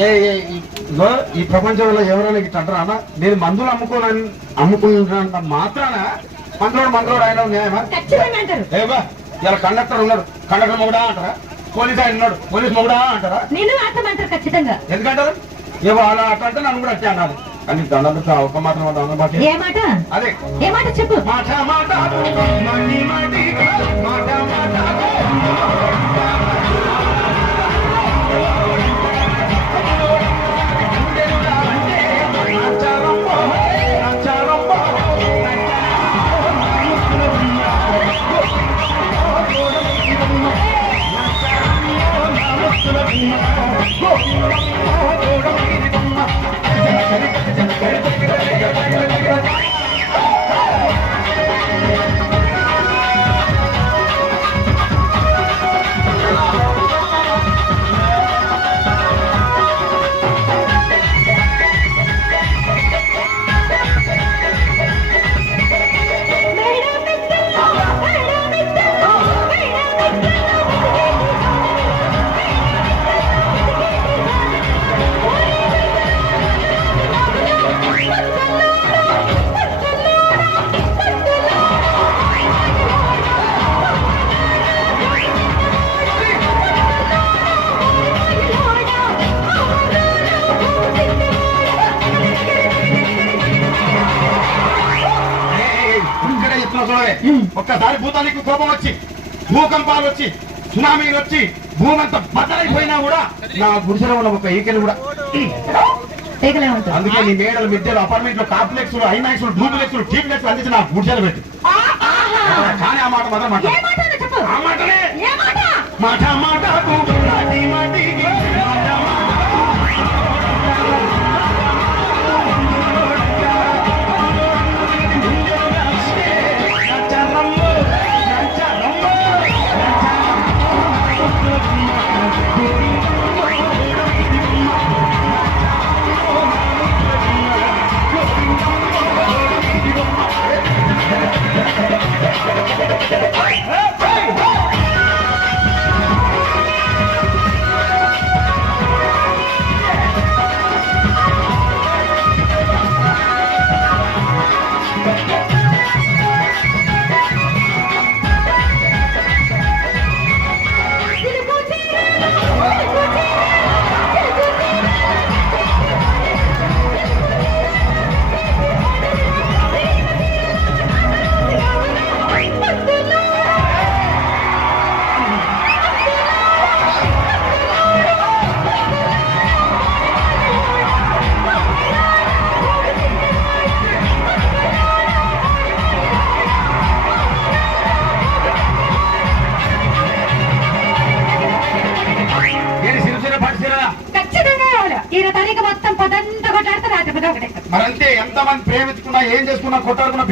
ఈ ప్రపంచంలో ఎవరైనా ఇట్లా అంటారా అన్న? నేను మందులు అమ్ముకున్నంత మాత్రాన మందులోడు ఆయన న్యాయమా? ఏవా ఇలా కండక్టర్ ఉన్నాడు, కండక్టర్ మొగుడా అంటారా? పోలీస్ ఆయన ఉన్నాడు, పోలీస్ మొగుడా అంటారా? ఖచ్చితంగా ఎందుకంటారు? ఏవో అలా అట్లా అంటే నన్ను కూడా అట్టే అన్నారు. కానీ దండ ఒక మాత్రం అదే ఏ మాట చెప్పు. మాట మాట ఒక్కసారి భూతానికి కోపం వచ్చి, భూకంపాలు వచ్చి, సునామీలు వచ్చి, భూమంతా బద్దలైపోయినా కూడా నా గుడిసెలో ఉన్న ఒక ఈకెలు కూడా అందుకే నీ మేడలు మిద్దెలు అపార్ట్మెంట్లు కాంప్లెక్స్ ఐమాక్స్ డూప్లెక్స్ టీప్లెక్స్ అందించి నా గుడిసెలు పెట్టి. కానీ ఆ మాట మాత్రం మాట ఆ మాటనే మాట మాట మరంతే ఎంతమంది ప్రేమించుకున్నా ఏం చేసుకున్నా కొట్టాడుకున్నా